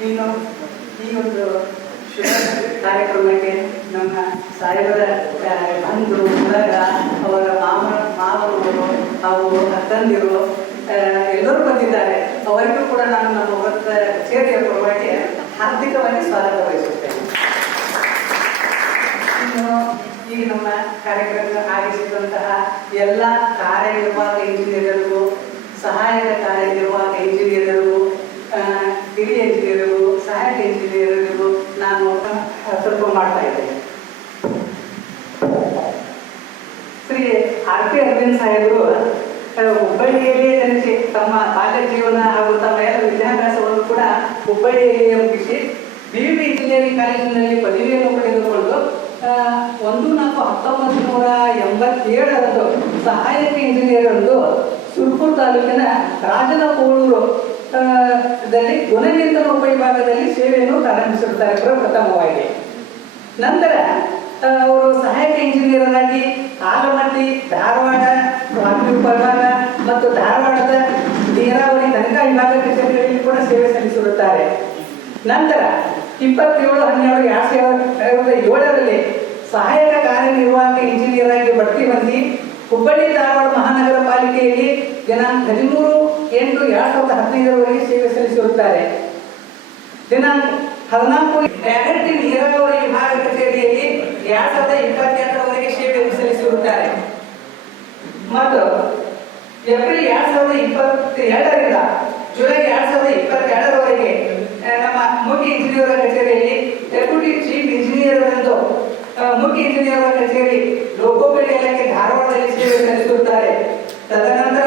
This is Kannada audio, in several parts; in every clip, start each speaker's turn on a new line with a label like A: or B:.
A: ಇನ್ನು ಈ ಒಂದು ಕಾರ್ಯಕ್ರಮಕ್ಕೆ ನಮ್ಮ ಸಾಹೇಬರ ಬಂಧು ಬಳಗ ಅವರ ಮಾಮ ಮಾವರು ಅವರು ಅಕ್ಕಂದಿರು ಆ, ಎಲ್ಲರೂ ಬಂದಿದ್ದಾರೆ. ಅವರಿಗೂ ಕೂಡ ನಾನು ನಮ್ಮ ಭಕ್ತ ಕಚೇರಿಯ ಪರವಾಗಿ ಹಾರ್ದಿಕವಾಗಿ ಸ್ವಾಗತ ಬಯಸುತ್ತೇನೆ ಇನ್ನು ಈ ನಮ್ಮ ಕಾರ್ಯಕ್ರಮ ಆಗಿಸಿದಂತಹ ಎಲ್ಲ ಕಾರ್ಯನಿರ್ವಾಹಕ ಇಂಜಿನಿಯರ್ಗಳಿಗೂ ಸಹಾಯಕ ಕಾರ್ಯನಿರ್ವಾಹಕ ಇಂಜಿನಿಯರ್ಗಳಿಗೂ ಹಿರಿಯ ಇಂಜಿನಿಯರ್ಗಳು ಸಹಾಯಕ ಇಂಜಿನಿಯರ್ಗಳಿಗೂ ನಾನು ಸ್ವಲ್ಪ ಮಾಡ್ತಾ ಇದ್ದೇನೆ. ಶ್ರೀ ಆರ್ ಪಿ ಅರವಿಂದ್ ಸಾಹೇಬರು ಹುಬ್ಬಳ್ಳಿಯಲ್ಲಿ ಜನಿಸಿ ತಮ್ಮ ಬಾಲ್ಯ ಜೀವನ ಹಾಗೂ ತಮ್ಮ ಎಲ್ಲ ವಿದ್ಯಾಭ್ಯಾಸವನ್ನು ಕೂಡ ಹುಬ್ಬಳ್ಳಿಯಲ್ಲಿಯೇ ಮುಗಿಸಿ ಬಿ ಬಿ ಇಂಜಿನಿಯರಿಂಗ್ ಕಾಲೇಜಿನಲ್ಲಿ ಪದವಿಯನ್ನು ಪಡೆದುಕೊಂಡು ಒಂದು ನಾಲ್ಕು ಹತ್ತೊಂಬತ್ತು ನೂರ ಎಂಬತ್ತೇಳರಂದು ಸಹಾಯಕ ಇಂಜಿನಿಯರ್ ಎಂದು ಸುರ್ಪುರ್ ತಾಲೂಕಿನ ರಾಜನಕೋಳೂರು ಆ, ದಲ್ಲಿ ಗುಣನಿಯಂತ್ರಣ ಉಪವಿಭಾಗದಲ್ಲಿ ಸೇವೆಯನ್ನು ಪ್ರಾರಂಭಿಸಿರುತ್ತಾರೆ ಪ್ರಥಮವಾಗಿ ನಂತರ ಅವರು ಸಹಾಯಕ ಇಂಜಿನಿಯರ್ ಆಗಿ ಆಲಮಟ್ಟಿ ಧಾರವಾಡ ವಿಭಾಗ ಮತ್ತು ಧಾರವಾಡದ ನೀರಾವರಿ ತನಿಖಾ ವಿಭಾಗ ಕಚೇರಿಗಳಲ್ಲಿ ಕೂಡ ಸೇವೆ ಸಲ್ಲಿಸಿರುತ್ತಾರೆ. ನಂತರ ಇಪ್ಪತ್ತೇಳು ಹನ್ನೆರಡು ಎರಡ್ ಸಾವಿರದ ಏಳರಲ್ಲಿ ಸಹಾಯಕ ಕಾರ್ಯನಿರ್ವಾಹಕ ಇಂಜಿನಿಯರ್ ಆಗಿ ಬಡ್ತಿ ಹೊಂದಿ ಹುಬ್ಬಳ್ಳಿ ಧಾರವಾಡ ಮಹಾನಗರ ಪಾಲಿಕೆಯಲ್ಲಿ ದಿನಾಂಕ ಹದಿಮೂರು ಎಂಟು, ಎರಡ್ ಸಾವಿರದ ಹದಿನೈದರವರೆಗೆ ಸೇವೆ ಸಲ್ಲಿಸಿರುತ್ತಾರೆ ದಿನಾಂಕ ಹದಿನಾಲ್ಕು ಬ್ಯಾಗಟ್ಟಿ ನೀರಾವರಿ ವಿಭಾಗ ಕಚೇರಿಯಲ್ಲಿ ಎರಡ್ ಸಾವಿರದ ಇಪ್ಪತ್ತೆರಡರವರೆಗೆ ಸೇವೆ ಸಲ್ಲಿಸಿರುತ್ತಾರೆ ಮತ್ತು ಏಪ್ರಿಲ್ ಎರಡ್ ಸಾವಿರದ ಇಪ್ಪತ್ತೆರಡರಿಂದ ಜುಲೈ ಎರಡ್ ಸಾವಿರದ ಇಪ್ಪತ್ತೆರಡರವರೆಗೆ ನಮ್ಮ ಮುಖ್ಯ ಇಂಜಿನಿಯರ್ ಕಚೇರಿಯಲ್ಲಿ ಡೆಪ್ಯೂಟಿ ಚೀಫ್ ಇಂಜಿನಿಯರ್ ಎಂದು ಮುಖ್ಯ ಇಂಜಿನಿಯರ್ ಕಚೇರಿ ಲೋಕೋಪೇಟೆ ಇಲಾಖೆ ಧಾರವಾಡದಲ್ಲಿ ಸೇವೆ ಸಲ್ಲಿಸಿರುತ್ತಾರೆ ತದನಂತರ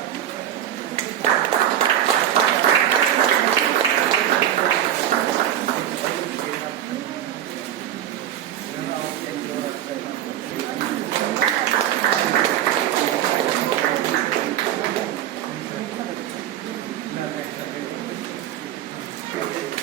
A: Thank you.